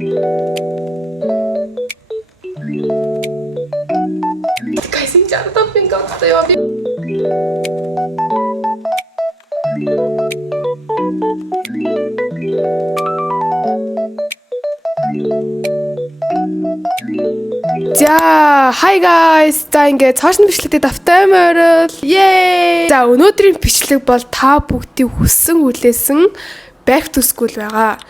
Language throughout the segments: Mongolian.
Guys, xin chào tất cả các bạn. За, hi guys. За ингээд цаашны бичлэгтээ давтай морил. Yay! За, өнөөдрийн бичлэг бол та бүгдийг хүссэн хүлээсэн back to school байгаа.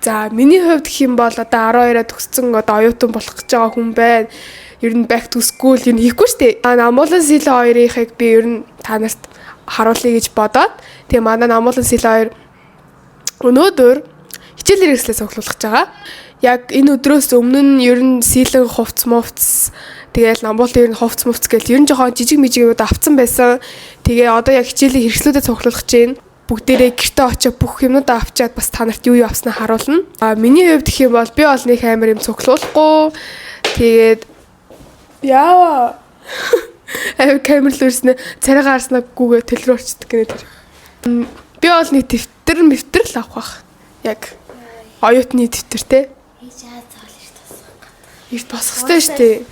За, миний хувьд гэх юм бол одоо 12-аа төгссөн одоо оюутан болох гэж байгаа хүн байна. Ер нь back to school ер нь хийхгүй шүү дээ. Намуулан сэл 2-ыг би ер нь та нарт харуулъя гэж бодоод тэгээ манай намуулан сэл 2 өнөөдөр хичээл хэрэгслээ цуглуулах гэж байгаа. Яг энэ өдрөөс өмнө нь ер нь сэлэн хувц мувц тэгээл намбуулт ер нь хувц мувц гэл ер нь жоохон жижиг мижигүүд авцсан байсан. Тэгээ одоо яг хичээлийн хэрэгслүүдэд цуглуулах гэж байна. Бүгдээрээ гэртээ очиж бүх юмнуудаа авчиад бас та нарт юу авснаа харуулна. Миний хувьд гэх юм бол би бол нэг амар юм цуглуулахгүй. Тэгээд яа камер л үрснэ царайгаа харснаа гүүгээ төлрөөрчдөг гэнэ тэр. Би бол нэг дэвтэр л авах бах. Яг оюутны дэвтэр те. Их босох ёстой шүү дээ.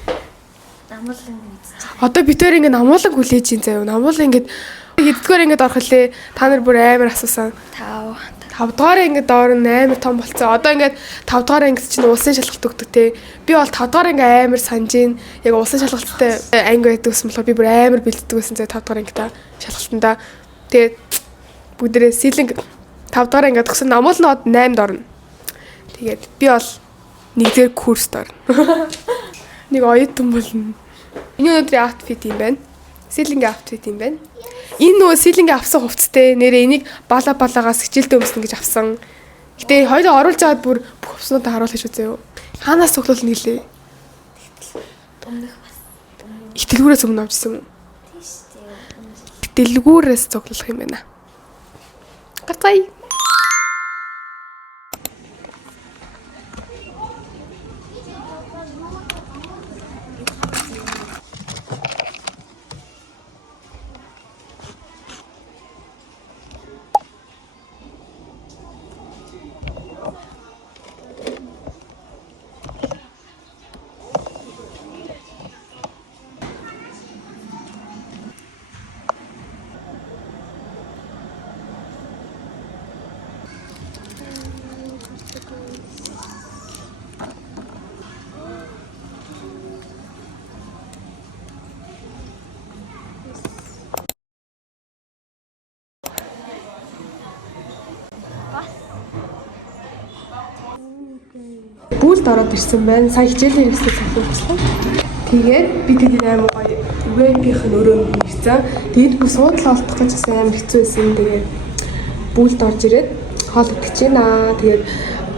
Намуулан үзчих. Одоо бид тээр ингэ намуулан хүлээж ин заяа. Намуулан ингэ хэддгээр ингэ орох лээ. Та нар бүр амар асуусан. 5 дугаар ингэ доор нь амар том болцсон. Одоо ингэ 5 дугаар анги чинь улсын шалгалт өгдөг те. Би бол 5 дугаар анги амар санаж ин. Яг улсын шалгалттай анги байдаг гэсэн болохоор би бүр амар бэлддэг байсан заяа 5 дугаар ангита шалгалтанда. Тэгээд бүгдээрээ сэлэнг 5 дугаар анги төгсөн намуулнууд 8-д орно. Тэгээд би бол нэгдүгээр курст орно. Нэг оюутан болно. Энэ өнөөдрийн outfit юм байна. Сэлэнгийн outfit юм байна. Энэ нөгөө сэлэнгийн авсан хувцастэй нэрээ энийг балаагаас хичээлдээ өмснө гэж авсан. Гэтэ хоёроо оруулж аваад бүр бүх хувцснуудаа харуулж үзээ юу. Хаанаас цуглуулна гэлээ. Өмнөх бас. Итгэлгүүрээс өмнө авчихсан юм. Тийш дээ. Итгэлгүүрээс цуглуулах юм байна. Гарцгаая. Бүлд ороод ирсэн байна. Сая хичээлийн хэрэгсэл цуглуулсан. Тэгээд би тэгээд амар гоё вебийнх нь өрөөнд ирсэн. Тэгээд би суудлаа олдох гэж бас амар хэцүү байсан. Тэгээд бүлд орж ирээд хоол идэж байна. Тэгээд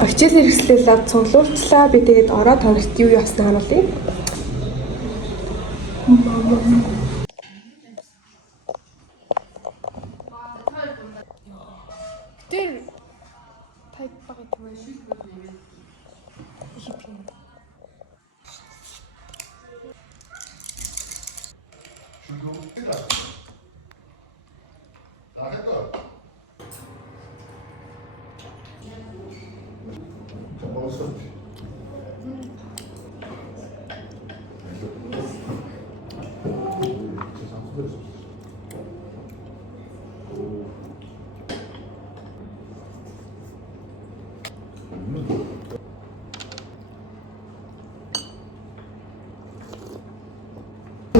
хичээлийн хэрэгслэлээ цуглуулчлаа. Би тэгээд ороод тоногт юу яснаа харуулъя. Тэр тайп багт байна.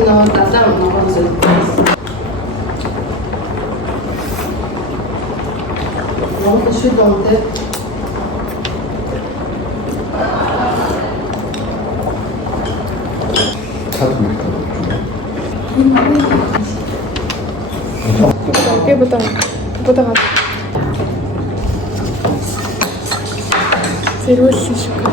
No, tata no conoce. Non, je suis dans le tête. Okey, betul. Betul kan? Serius sih suka.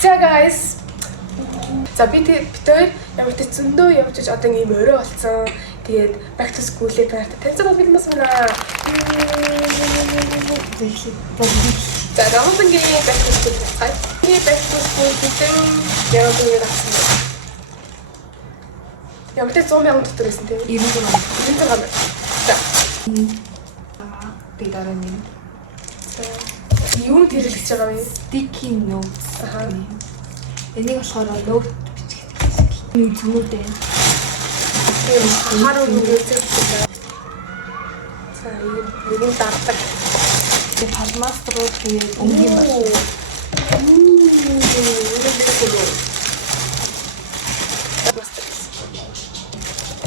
За guys. За би тэр ямар ч зөндөө явж одоо ийм өрөө болсон. Тэгээд back to school-ээ танилцуулах хүмүүс байна. За намайг back to school гай. Би back to school гэдэг ямар нэг авсан. Ямар ч 100,000 дотор байсан тийм. 96 мянга. За. Би дараа нь Юу хэрэглэж байгаа вэ? sticky notes. Аха. Энийг болохоор note бичих гэдэг. Нэг зүгүүдээ. Тийм харуу үзүүлсэн. За, ийм дардаг. Палмас руу тэгээд өнгийн байна.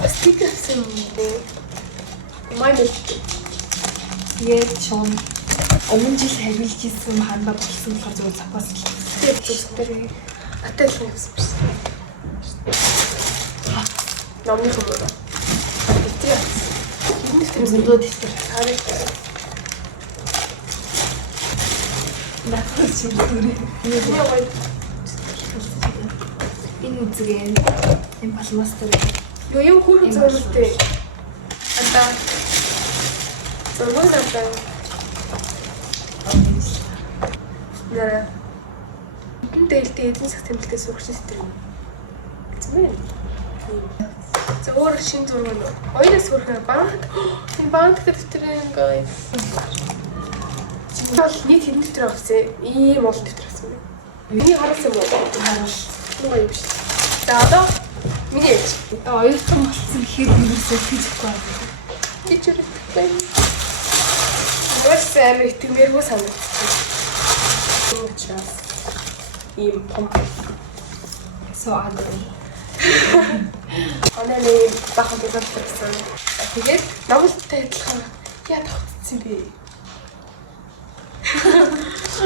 Стикерсэн дээ. Манай Тэгээд чон өмнө жил харьж ирсэн хандаа болсон болохоор зөв запас тийм атэлхэн явсан биш. Номны хүмүүс. Тийм. зөндөө дэвтэр. Харин Надад чинь түрээ. Энэ үзгээ энэ палмас дээр юм хөрөг зөвлөлтэй. Анда. Зөвлөлтэй. Нэр. Энэ дээлтэй эзэн засаг тэмдэлтэй сурагч систем. Зэмээ. За өөр шин зураг нь. Оёноос хүрхэн банк. Энэ банк дэвтрийн guys. Бол нийт хэдэн дэвтэр авсан? Ийм олон дэвтэр авсан юм. Миний харуулсан юм уу? харуул. Нуу юм биш. За одоо миний ээж. Оюутан болсон гэхээр юусоо физикгүй байна. Гэж үргэлжлэв. Өөрөөсөө амар итгэмээргүй санагдсан. Ийм том. Соо андаа. Анаа нэг бахан дурдсан. Тэгээд намтай адилхан яа тавцсан бэ?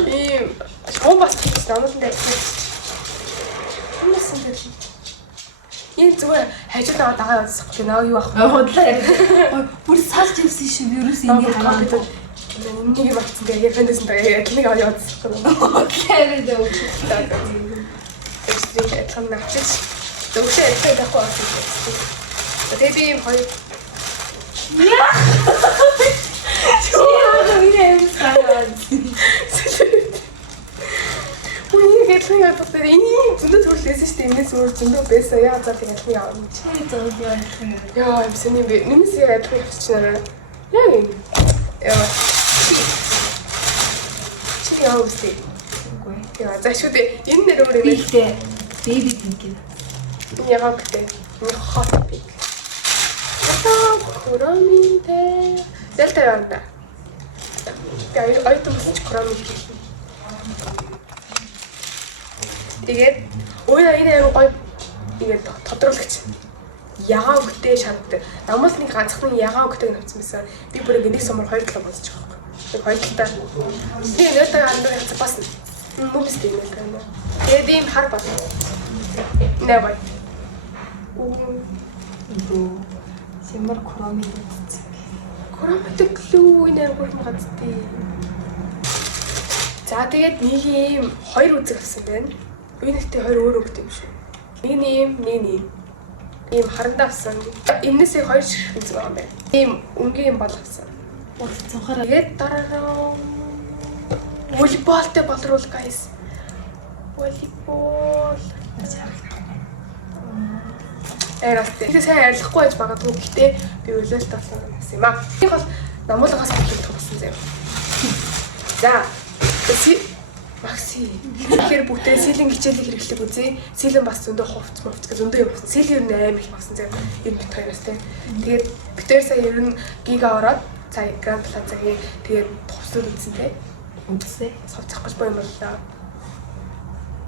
Ийм шоу бас хийж намтай адилхан. Юмсан дээр. Энэ зүгээр хажуудаа дагаа явуулсах гэх наа юу ах. Худлаа. Бүр салж явсан шиг ерөөс энийг хараад. Нэг юм авсан дээр яханаас нь адилхан аваад явуулсах гэх наа. Хотлаа дөө. Экстрим адилхан навчиж зөвшөө адилхан явахгүй болсон. Тэгээд би юм хоёр Чоо миний юм санаад. Үнийг адилхан явуулдаг дээр энийг зөндөө төрлөөсөн шүү дээ. Энэс өөр зөндөө байсан. Яа за тийм адилхан явна. Чи зовж явсан. Яа юмсан юм бэ? Минийс адилхан явчихнараа. Яг юм. Яа. Чи яа үстэй. Үгүй. Яа за шүү дээ. Энэ нэр өөр юм. Бигтэй. Baby pink. Энэ ягаа гэдэг. Энэ hot pink. Одоо короминтэй. Зэлтэй явна. Тэгээд ойтон босч коромин хийх. Тэгээд өөе энэ аяга гоё тэгээд тодруулагч ягаа өгтэй шантдаг. Намаас нэг ганцхан ягаа өгтэйг навцсан байсан. Би бүр нэг сумар 2 кг болчих واخ. Тэг 2 талаа. Би нэртэй андуу яцсан бас. Мөмстэй юм байна. Тэгээд ийм хар бол. Нэ бай. Бро. Сэмэр кроми гэсэн. Коромитэй глүү энэ ангуурын газтай. За тэгээд нэг ийм 2 үзэг авсан байна. Үүнийхтэй 2 өөр өгт юм шүү. Нэг нэм. Ийм харандаа авсан. Энээсээ 2 шиг үзэг байгаа юм байна. Ийм өнгийн бол авсан. Цонхоор Тэгээд дараа волейболтой болрол guys. Волейбол. Тэгээд сайн арилахгүй байж магадгүй. Гэтэ би өлөөлт болсон юм юм аа. Их бол намуулагаас болчих болсон заяа. За. Макси. Тэгэхээр бүгдээ силийн хичээлийг хэрэглэх үзье. Силэн бас зөндөө хувц мовц гэх зөндөө юм болсон. Сил ер нь амар их болсон заяа. Энэ бит хоёроос те. Тэгээд битээр сая ер нь гига ороод цаа Гранд Плазагийн тэгээд хувцлууд үзсэн те. үзсэн. Совцох гэж боём боллоо.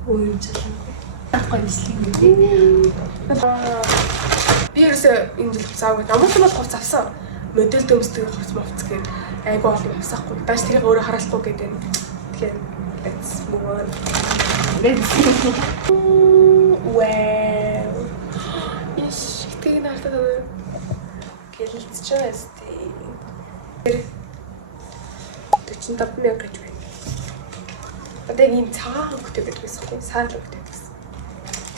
Өө юм чалаагүй. Тахгүй бичлэг үү. Би ерөөсөө энэ жил хувцаагүй. Намайг бол хувц авсан. Модель дөмсдөг хувц мовц гээд айгүй олон авсахгүй. Даш тэрийг өөрөө хараалахгүй гэдэг. Тэгэхээр let's move on. Wow. Иш тийг наартаа гэлэлцэж байгаа сте. 45 мянга гэж байна. Одоо ийм цагаан хөнгөтэй байдаг байсан юм. Саал хөнгөтэй байсан.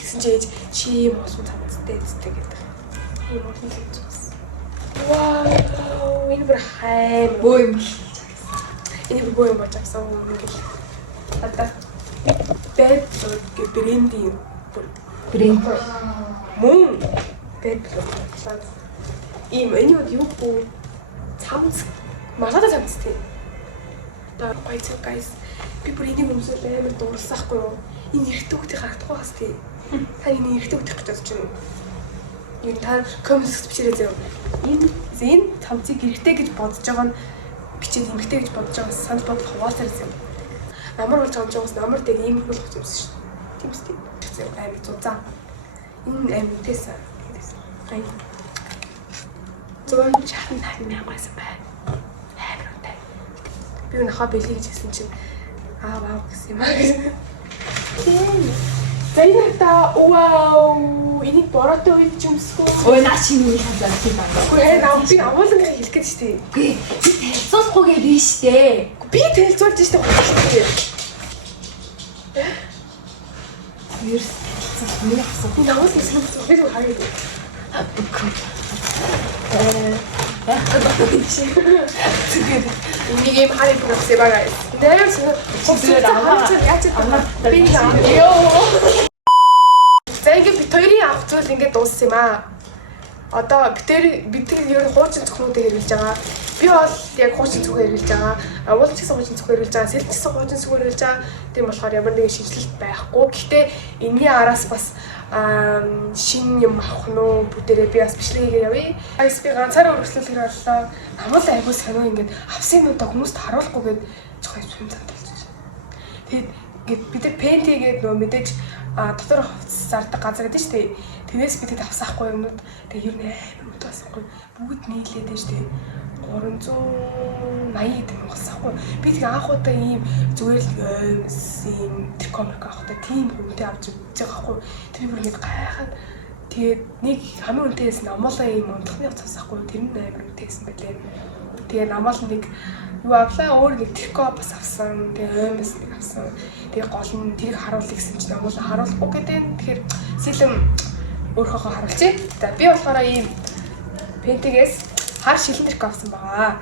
Гэсэн чи ийм олон цамцтай эзтэй гэдэг. Ийм олон цамц. Вау, энэ бүр хай. Бөө юм. Энэ бүр бөө юм болж авсан юм ингээл. Одоо бэд гэх бренди юм. Брэнд. Мөн бэблээ. Ийм энэ юу бүү цамц магадаа цамц тий. Одоо гойцоо guys. Би бүр энийг өмсөөл амар дурлсаахгүй юу? Энэ эрэгтэй хүүхдийг харагдахгүй хас тий. Та энэ эрэгтэй хүүхдийг гэж бодож байна уу? Юу та комментс бичээрэй зөө. Энэ цамцыг эрэгтэй гэж бодож байгаа нь бичээд эмэгтэй гэж бодож байгаа санал бодох хуваалцаар юм. Намар болж байгаа юм намар дээр ийм их болох юмсан шүү. Тийм үстэй. Амар зузаан. Энэ амар үтээсэн. Ай. Зөвхөн чахан тань байгаас бай. Амар үтэй. Би өнөхөө бэлий гэж хэлсэн чинь вау гэсэн юм аа. Тийм. Зайната вау. Энийг бороотой үед ч юмсгүй. Ой наа чиний хадаад тийм байна. Үгүй наа би амуулангаа хэлэх гэж штий. Үгүй би танилцуулахгүйгээ би штэ. Би танилцуулж штий хөөе. Юус танилцуулах миний асуу. Энэ амуулан хэлсэн би зөв хараад. Тэгээд энийг юм хараад бүгдээ байгаа. Нээр сонир. Тэгээд яач би ёо. За ингээд бид хоёрын авах зүйл ингээд дууссан юм аа. Одоо бид ер нь хуучин зөвхнүүдээ хэрэглэж байгаа. Би бол яг хуучин зөвхөн хэрэглэж байгаа. Уул ч гэсэн хуучин зөвхөн хэрэглэж байгаа. Сэлт ч гэсэн хуучин зөвхөн хэрэглэж байгаа. Тийм болохоор ямар нэгэн шинжилэлт байхгүй. Гэхдээ энэний араас бас шин юм авах нь уу бүгдээрээ би бас бичлэгээр явъя. Би ганцаараа өргөжлүүлэхээр боллоо. Намал айгуу сонио ингээд авсан юмудаа хүмүүст харуулахгүйгээд жоохон юм занталж. Тэгээд ингээд бид пентигээд нөө мэдээж дотор хувцсардаг газар гэдэг шүү дээ. Тэрнээс бид авсаахгүй юмнууд тэгээ ер нь амар өтө басахгүй бүгд нийлээд дээ шүү дээ. 380 төгрөг болсаахгүй. Би тэгээ анхудаа ийм зүгээр л ийм трикомерк авахтай тийм үнэтэй авч үзэж байгаа хгүй. Тэр бүр ингэ гайхаад тэгээд нэг хамгийн үнэтэйс намуулаа ийм унтахны авсаахгүй. Тэр нь амар үнэтэйсэн байлээ. Тэгээ намаал нэг юу авлаа өөр нэг трико бас авсан. Тэгээ оймс нэг авсан. Тэгээ гол нь тэрийг харуулъя гэсэн чинь намуулаа харуулахгүй гэдэг. Тэгэхээр сэлэм өөрөөхөө харуулчих. За би болохоор ийм пентигээс хар шилэн трико авсан байгаа.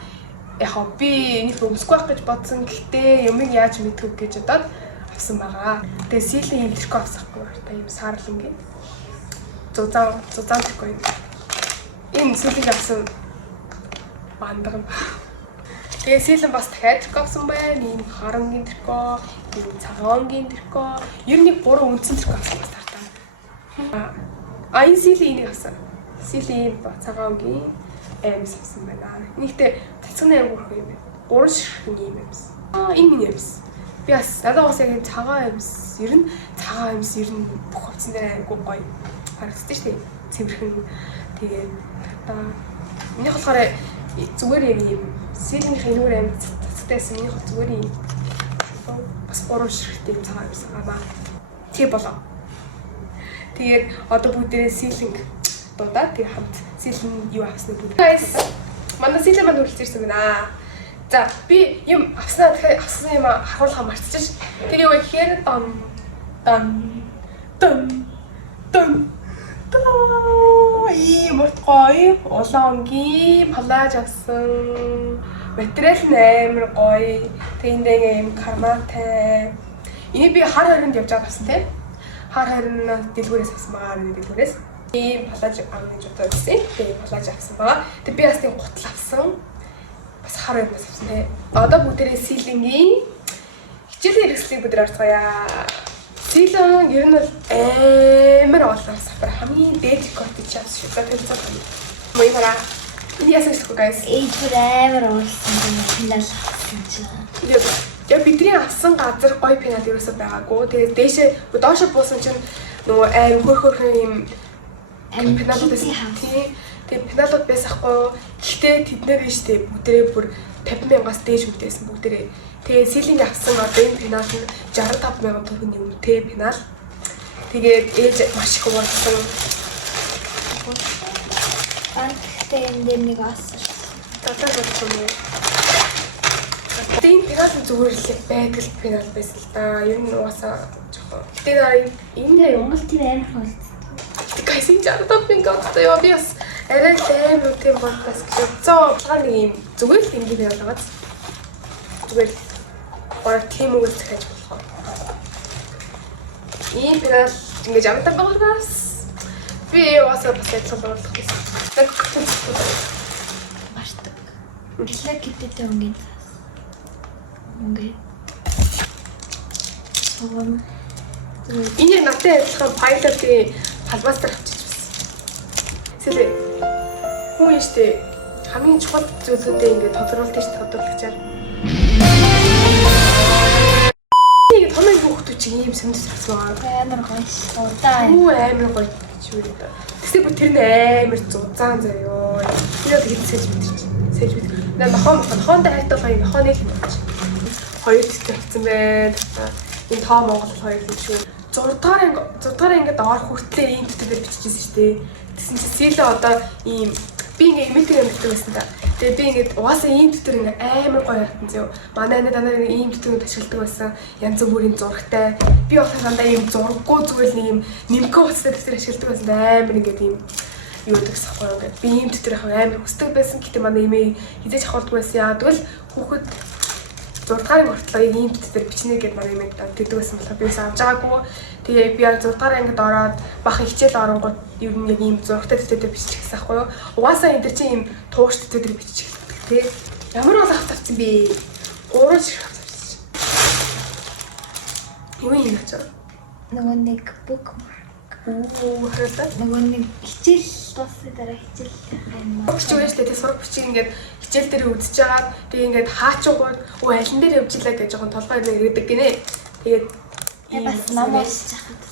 Яг би энийг өмсөхгүй байх гэж бодсон. Гэхдээ юмыг яаж мэдгүй гэж бодоод авсан байгаа. Тэгээ силийн ийм трико авсахгүй та ийм саарлангийн зузаан трико юм. Энэ силийн авсан бандган. Тэгээ силэн бас дахиад трико авсан байна. Ийм харангийн трико, ийм цагаангийн трико. Ер нь буруу үндсэн трико авсан бас тартаа. Энэ силийн энийг авсан. Силийн цагаангийн амс авсан байна. Нэгтээ цацганы амгүрх юм байна. 3 ширхэг юм амс. Энэ миний амс. Би бас надад бас яг энэ цагаан амс, ер нь цагаан амс ер нь бүх хувцсан дээр айгуу гоё харагддаг шүү дээ. Цэвэрхэн. Тэгээ одоо миний болохоор зүгээр яг юм сэлнийх энүүр амт цацгтайсэн миний зүгээр юм бас 3 ширхэгтэй юм цагаан амс аваа. Тэг болоо. Тэгээд одоо бүгдээ сэлэнг дуудаа тэг хамт сэлэн юу авснаа бүгд. Guys, манай сэлэн манд үлдчихсэн байна. За, би юм авсан юм харуулахаа марцчих. Тэр юу гэхээр мөртгой улаангийн палаж авсан. Материал нь амар гоё. Тэндээ юм карматай. Энийг би хар хоринд явж байгаа авсан тийм. Хар хорин дэлгүүрээс авсан байгаа дэлгүүрээс. Ийм палаж авах гэж бодсон. Тэгээ палаж авсан байгаа. Тэгээ би бас тийм гутал авсан. Бас хар хоринаас авсан тийм. Одоо бүгдээрээ силенгийн хичээлийн хэрэгслийг бүгд харцгаая. Силэн ер нь бол амар олон сафар хамгийн дээд кортыг авсан шүү. За тэр зөв юм. Мой хараа. Энэ яасан шүү guys. Эйгээр амар уулсан пенал авсан чинь. Яг бидний авсан газар гоё пенал ерөөсөө байгаагүй. Тэгээд дээшээ доошо буусан чинь нөгөө аим хөрхөрхэн юм пеналууд байсан. Тэгээд пеналууд байсахгүй. Гэхдээ тэднэр нь штэ бүгдээ бүр 50,000-аас дээш үдээсэн бүгдээ. Тэгээд силийн авсан одоо энэ пенал нь 65,000 төгрөгийн үнэтэй пенал. Тэгээд ээж маш их уурсан. Банктэй энэ дээр нэг авсан. Татаа бодсон юм. Тийм пенал зүгээр л байдаг пенал байсан л да. Ер нь угаасаа жоохон. Тэгээд энэ Монгол тийм амар хол. Guys, энэ 65,000 яа би бас арай амар тийм болтас гэж бодсон. Баг нэг юм зүгээр л ингэ пенал байгаа. Зүгээр гоо тийм үгээс захиж болох. Ийм пенал ингэж амтан байгаас Би уусаа бас ажиллах бодлого гэсэн. Яг Март. Гэлээ гэдэг өнгийн. Ингээ. Согом. энэ надтай адилхан пайлотын палбастер авчиж байсан. Сэлээ. Хүн ихтэй хамгийн чухал зүйлүүдээ ингээд тодруулдаг шүү тодорхойчаар. Нэг томын хүүхдүүд чинь ийм сэндэж авсан байгаа. Амар гоё ш. Удаа. Юу амар гоё ч юу гэдэг. Тэгсээ бүр тэр нь амар зузаан заяа. Тэр их сэж мэдэрч. Сэж мэдэр. Наа нохоондоо хайтуулгаа энэ нохооны л мэдэрч. Хоёр тэтэр болсон байна. Энэ тоо Монгол хоёр л шүү. 6 дугаар ингээд орох хүртлээр ийм тэтэрээр биччихсэн шүү дээ. Тэгсэн чинь сэлээ одоо ийм би ингээд имитэг амьддаг байсан та. Тэгээ би ингээд угаасаа ийм тэтэр ингээд амар гоё харагдсан зөө. Манай дандаа ийм тэтэрүүд ашигладаг байсан. Янз бүрийн зурагтай. Би болохоор дандаа ийм зураггүй зүгээр нэг ийм нэмгэн уцтай тэтэр ашигладаг байсан. Амар ингээд ийм юу гэдэг сахгүй ингээд. Би ийм тэтэр амар хүсдэг байсан. Гэтэ манай имээ хизээч авахдаг байсан. Яа тэгвэл хүүхэд 6 дугаар хүртэл ийм тэтэр бичнэ гэдээ манай имээ тэгдэг байсан болохоор би авч байгаагүй. Тэгээ би 6 дугаар ангид ороод бахан хичээл оронгууд ер нь яг ийм зурагтай тэтэр бичих гэсэн аахгүй юу. Угаасаа энэ чинь ийм тууштай тэтэр бичих гэдэг тий. Ямар бол авч авсан бэ? 3 ширхэг авч авсан. Юу юм бэ? Нөгөө нэг bookmark. Оо хараа. Нөгөө нэг хичээл дуусны дараа хичээл байна. Өчиг байж тээ сураг бичиг ингээд хичээл дээр үзэж байгаа. Тэгээ ингээд хаачуугаад өө алин дээр явж илаа гэж жоохон толгой ирээдэг гинэ. Тэгээд бас ном уншиж хахад.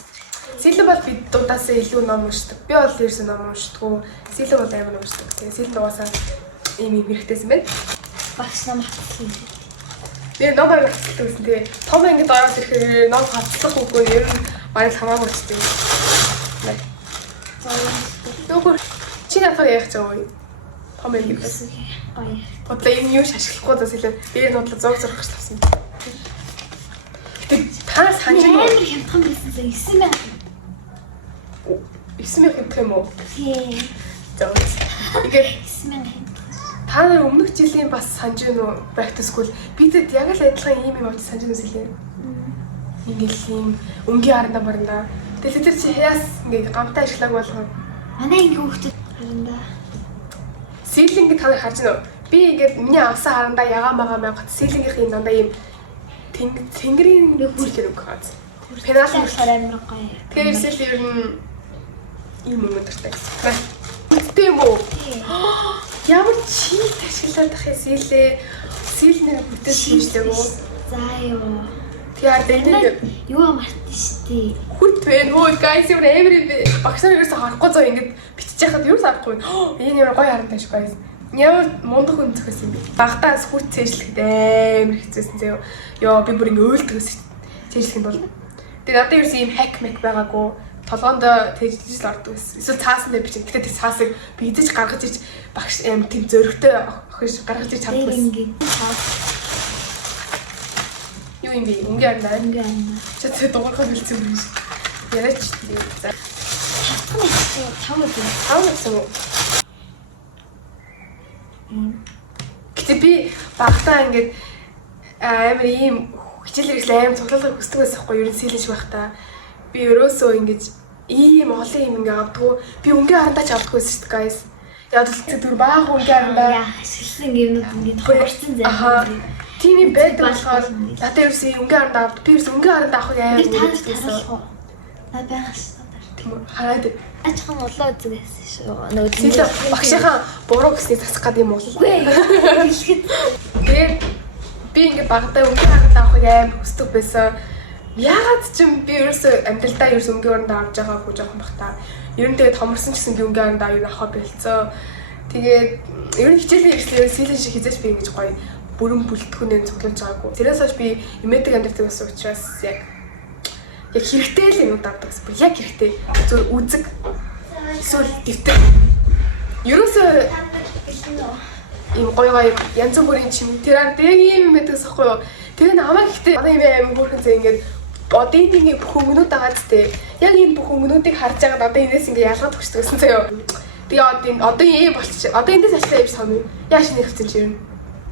Сэлэн бол би дудаасаа илүү ном уншдаг. Би бол ерөөсөө ном уншдаггүй. Сэлэн бол амар уншдаг. Тэгээ сэлэн угаасаа ийм хэрэгтэйсэн байна. Багш ном хатсан. Би ном амар хатдаг гэсэн. Тэгээ том ингээд ороод ирэхээр ном хатцах үгүй ер нь бараг хамаагүй ч тийм. Нөхөр чи надад яах гэж байгаа юм? Том юм гэсэн. Гоё. Бодлоо энэ юу шашглахгүй даа сэлэн. Би энэ бодлоо зураг зурах гэж тавсан. Та санаж амар хямдхан байсан зэрэг 9000. 9000 хэмтэх юм уу? Тийм. За. Ингээд 9000. та нар өмнөх жилийн бас санаж гэнэ үү? Back to school. Бидэд яг л адилхан ийм юм авч санаж гэнэ сэлээ. Ингээл ийм өнгийн харандаа барандаа. Тэгээ тэр чи яас ингээд гамтай ажиллаг болгоо. Манай ингийн хүүхдэд харандаа. Сэлэнгээ та нар харж байна уу? Би ингээд миний авсан харандаа ягаа магаа маяг сэлэнгийнх юм дандаа ийм тэнгэрийн хүлэр үг хаац. Пенал амар гоё. Тэгэхээр сэл ер нь ийм өнөдөртэй. Үттэй юм уу? Ямар чи ашиглаад ах юм сэлээ. Сэлнэр бүтээл хийждэг үү? За ёо. Тэгэхээр энэ юу мартсан штий. хүт вэ? Нөө guys ямар амар багшаар ерөөсө харахгүй зөө ингэж бичиж яхад юу харахгүй. Энэ ямар гоё харантай шүү guys. Ямар мундаг хүн зөхөөс юм бэ? Багтаас хүт цээжлэхэд амар хэцүүсэн зөө. Йоо би бүр ингэ өөлдгөөс цээжлэх юм бол. Тэгээ надад ерөөсө ийм хак мак байгаагүй. Толгоонд тэжлж л ордог байсан. Эсвэл цаасан дээр бичих. Гэтэ тэр цаасыг би эзэж гаргаж ич багш аим тийм зөрөгтэй охиж гаргаж ич чаддаг байсан. Юу юм бэ? Өнгийн арандаа. Ингээ байна. Чи тэр дуурхай хэлсэн юм шиг. Яриач тийм. За. Хатхан ихтэй тав үү? Тав гэсэн үү? Гэтэ би багтаа ингээд амар ийм хичээл хэрэглээ амар цуглуулгыг хүсдэг байсан хгүй юу? Ерөн сэлэж байхдаа би ерөөсөө ингэж ийм олон юм ингээ авдаггүй. Би өнгийн харандаа ч авдаггүй байсан шүү дээ guys. Яг л тэр баахан өнгийн харандаа ашигласан юмнууд ингээ тохирсон зам. Тийм юм байдаг болохоор надад ерөөсөө өнгийн харандаа авдаг. Би ерөөсөө өнгийн харандаа авах амар мэдээсэн. На байгаас тийм үү? Хараад ачхан улаа үзгээсэн шүү. Нөгөө тийм багшийнхаа буруу гэсний засах гэдэг юм уу? хэлэхэд Тэгээд би ингээ багтаа өнгийн харандаа авахыг амар хүсдэг байсан. Яагаад ч юм би ерөөсөө амьдралдаа ерөөсөө өнгийн харандаа авч байгаагүй жоохон бахтаа. Ер нь тэгээд томорсон ч гэсэн би өнгийн харандаа аюул авах болцоо. Тэгээд ер нь хичээлийн хэрэгслээр сэлэн шиг хизээч би ингэж гоё бүрэн бүлтгэхүүнээр цуглуулж байгаагүй. Тэрээс хойш би имэдэг амьддаг байсан учраас яг хэрэгтэй л юм давдаг гэсэн. Яг хэрэгтэй. Зөв үзэг эсвэл дэвтэр. Ерөөсөө ийм гоё янз бүрийн чим тэрээр ийм юм байдаг гэсэхгүй юу. Тэр нь намайг ихтэй одоо юм аим бүрхэн зэ ингээд одоо энэ бүх хүмүүд байгаа зү. Яг энэ бүх хүмүүдийг харж байгаа одоо энэс ингээд ялгаад өгчдөг гэсэн зөө. Тэгээ одоо ийм болчих. Одоо эндээс ачлаа юм санаа. Яаш нэг хэвчэн чи юм.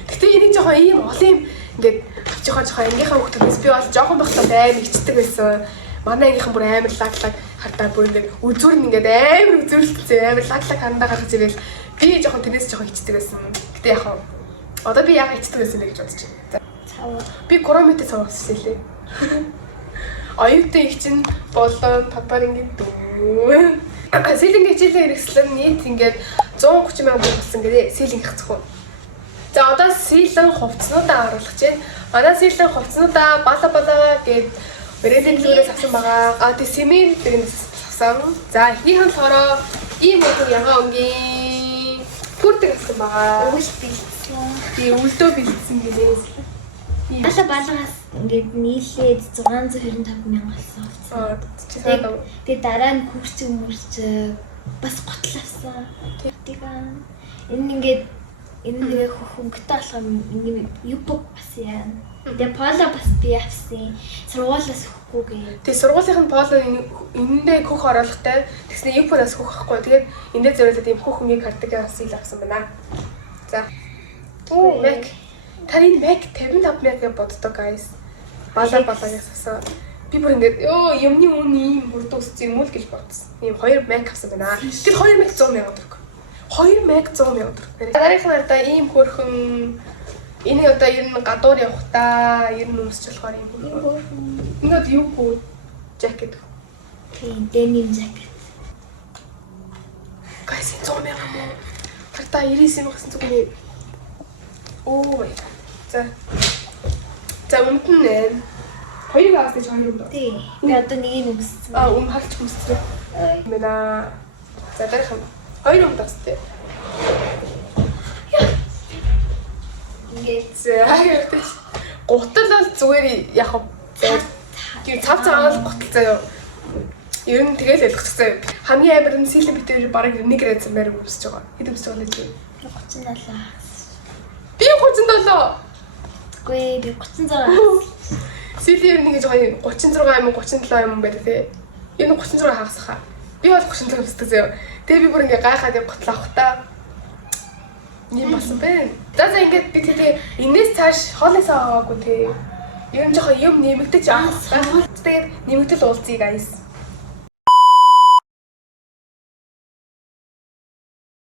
Гэтэ энийг жоохон ийм олон юм ингээд авчих жоохон ангийнхаа хүүхдүүдээс би бол жоохон бахтаа амар ичдэг байсан. Манай ангийнхан бүр амар лаглаг хардаа бүр ингээд үзүүр нь ингээд амар үзүүрлэлцээ амар лаглаг хандаа гаргаж ирэл би жоохон тэрнээс жоохон ичдэг байсан. Гэтэ яг хаа одоо би яг ичдэг байсан л гэж бодож байна. Цав. Би коромитэ цавсан лээ. Оюутан их чинь болон папарингийн дүү. Сэлинг хичээлийн хэрэгслэн нийт ингээд 130 сая болсон гэдэг сэлинг хацхгүй. За одоо сэлэн хувцснуудаа оруулах чинь. Манай сэлэн хувцснуудаа бала гэд брэдэлгүүрээс авсан байгаа. А тий семент дээрээс авсан. За эхнийх нь болохоор ийм нэг ягаа өнгийн хүрдэг авсан байгаа. Өвөл бэлдсэн. Би үлдөө бэлдсэн гэлээс. Балаагаас ингээд нийлээд 695 мянга болсон. Чи санаа. Тэгээ дараа нь хурц бас готлаасан. Энэ ингээд энэ хөнгөтэй болох юм юпок бас яа. Тэгээ поло бас би авсан. Сургуулиас өгөхгүй гээ. Тэгээ сургуулийн поло энэндээ хөх оруулахтай. Тэгснэ юпоноос хөх ахгүй. Тэгээд эндээ зөвлөд ийм хөх хөнгөний картыг авсан байна. За. Оо, Mac. Тарин Mac 55 мянга гэж боддог guys. Балаагаас авсан. Би бүр ингээд юмны үн ийм бүрдүү өссөн юм уу гэж бодсон. Ийм 2 Mac авсан байна. Тэр 2 Mac 100 мянга төгрөг. 2 Mac 100 мянга төгрөг. Дараагийнх нь одоо ийм хөрхөн энэ одоо ер нь гадуур явахдаа ер нь өмсч болохоор ийм хөрхөн. Ингээд юу хөө жакет. Тийм, denim jacket. Guys 100 мянга мөн. Хата 99 мянга гэсэн зүгний. Оо. За өмнө нь хоёрыг авах гэж хоёр юм даа. Тийм. Би одоо нэг нь өмссөн. Харч өмссөн. Мэнаа. За дараах нь хоёр юм дастай. Ингээд яагаад гутал бол зүгээр яг тийм цав цаваар гутал заяа. Ер нь тэгэл ойлгох заяа. Хамгийн амар нь сэлэн битээр бараг 1 градус мээр өмсөж байгаа. Хэд өмсөж байгаа вэ? 37. Би 37. Гүй би 36. Сэлэр нэг жоо 36 юм 37 юм байдаг тий. Энэ 36 хагасхаа. Би бол 37 өсдөг заяа. Тэгээ би бүр ингээ гайхаад яг готлоох та. Ийм болсон бэ. За ингээд би тэгээ энэс цааш хоолойсоо аваагүй тий. Ер нь жоохон юм нэмэгдэж аа. Тэгээд нэмэгдэл уулзъя guys.